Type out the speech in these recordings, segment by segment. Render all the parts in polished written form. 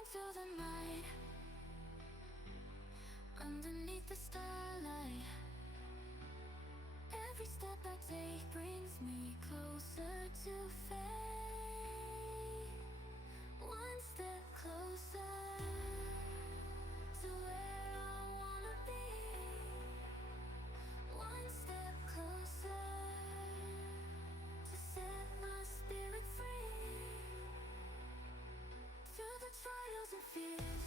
Walking through the night, underneath the starlight. Every step I take brings me closer to fate. One step closer to where I wanna be. One step closer to set my spirit free. Through the trials and fears,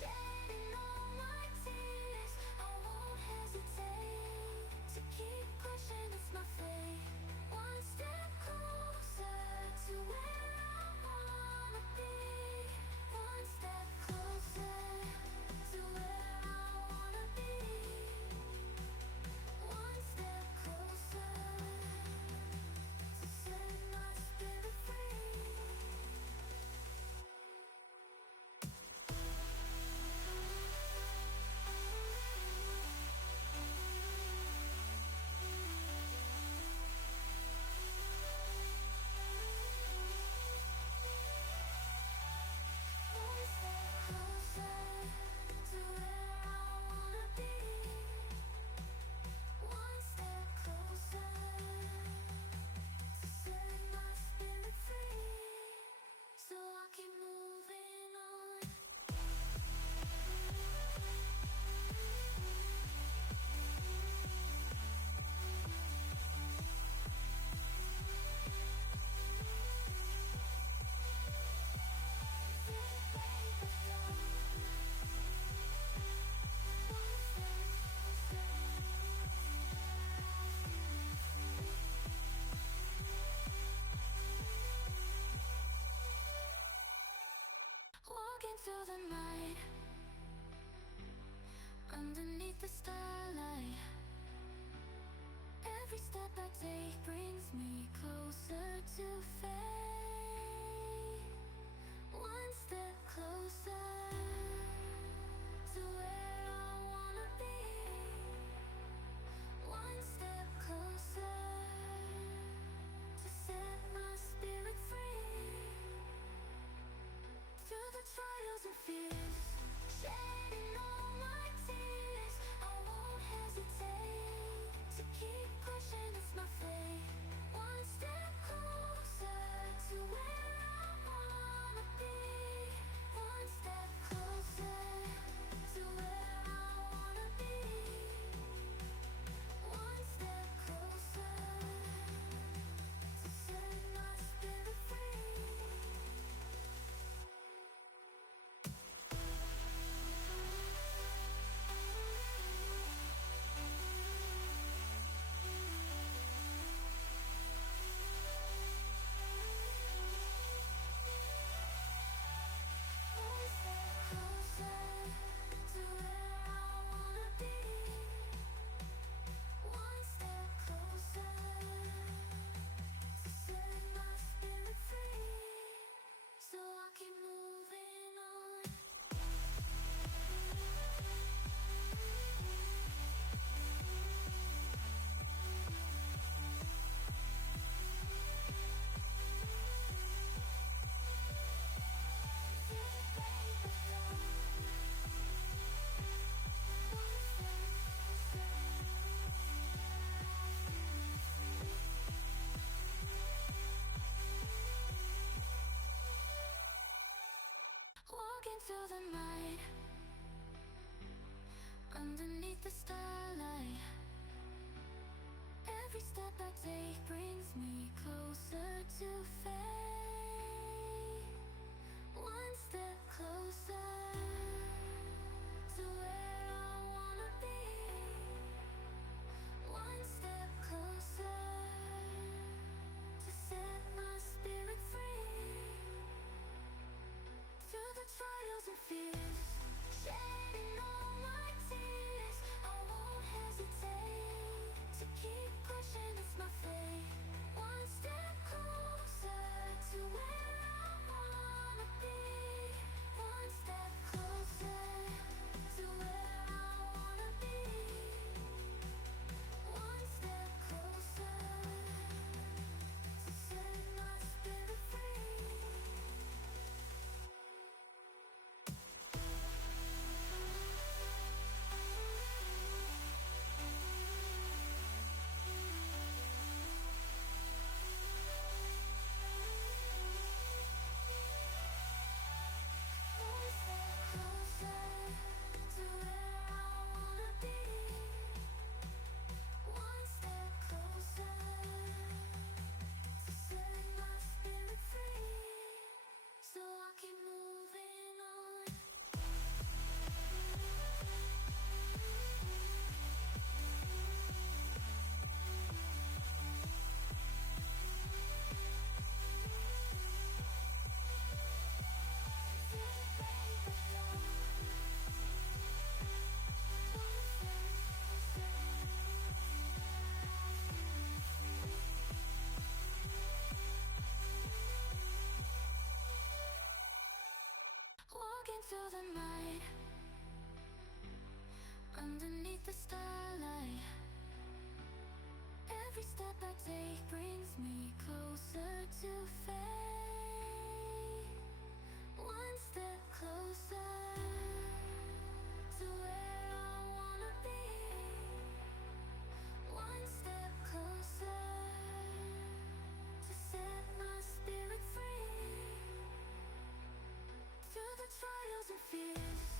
shedding all my tears, I won't hesitate to keep pushing, it's my fate. One step closer to where I wanna be. One step closer to where I wanna be. One step closer to set my spirit free. One step closer to where I wanna be. One step closer to set my spirit free. So I keep moving on. Walking through the night, underneath the starlight. Every step I take brings me closer to fate. One step closer to where I wanna be. One step closer to set my spirit free. Through the trials and fears, shedding all my tears, I won't hesitate to keep pushing, it's my fate. One step closer to where I wanna be. One step closer to where I wanna be. One step closer to set my spirit free. One step closer to where I wanna be. One step closer to set my spirit free. So I keep moving on. Walking through the night, underneath the starlight. Every step I take brings me closer to fate. One step closer to where I wanna be. One step closer to set my spirit free. Through the trials and fears, shedding all my tears, I won't hesitate to keep pushing, it's my fate. One step closer the night, underneath the starlight. Every step I take brings me closer to fate. One step closer to where I wanna be. One step closer to set my spirit free. Through the trials and fears,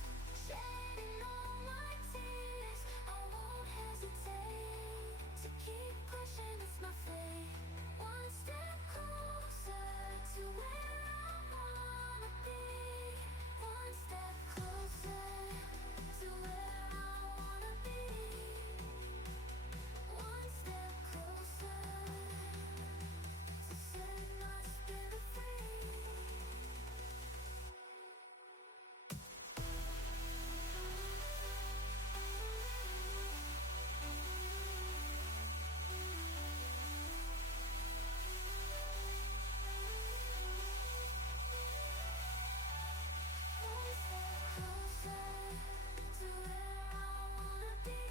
shedding all my tears, I won't hesitate to keep pushing, it's my fate. One step closer to where I wanna be. One step closer to where I wanna be. One step closer to set my spirit free. One step closer to where I wanna be.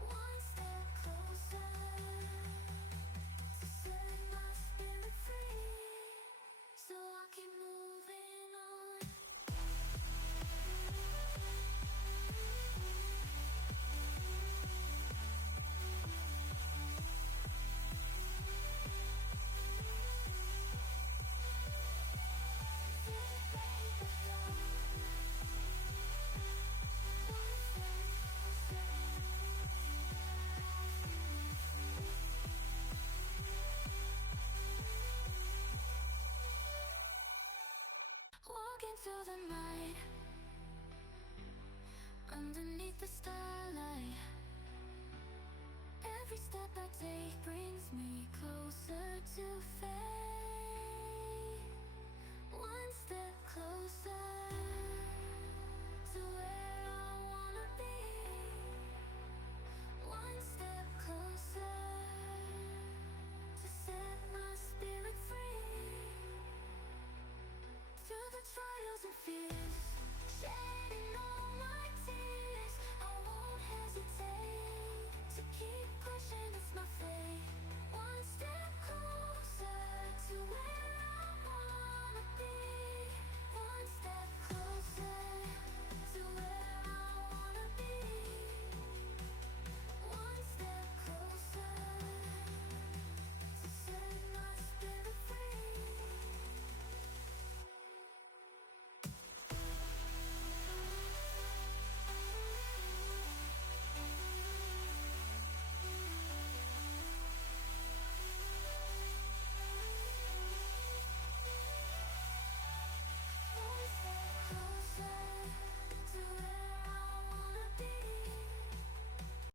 One step closer to set my spirit free. So I keep moving on. Walking through the night, underneath the starlight. Every step I take brings me closer to fate. One step closer to where I wanna be. One step closer to set my spirit free. Through the trials and fears, shedding all my tears, I won't hesitate to keep pushing, it's my fate.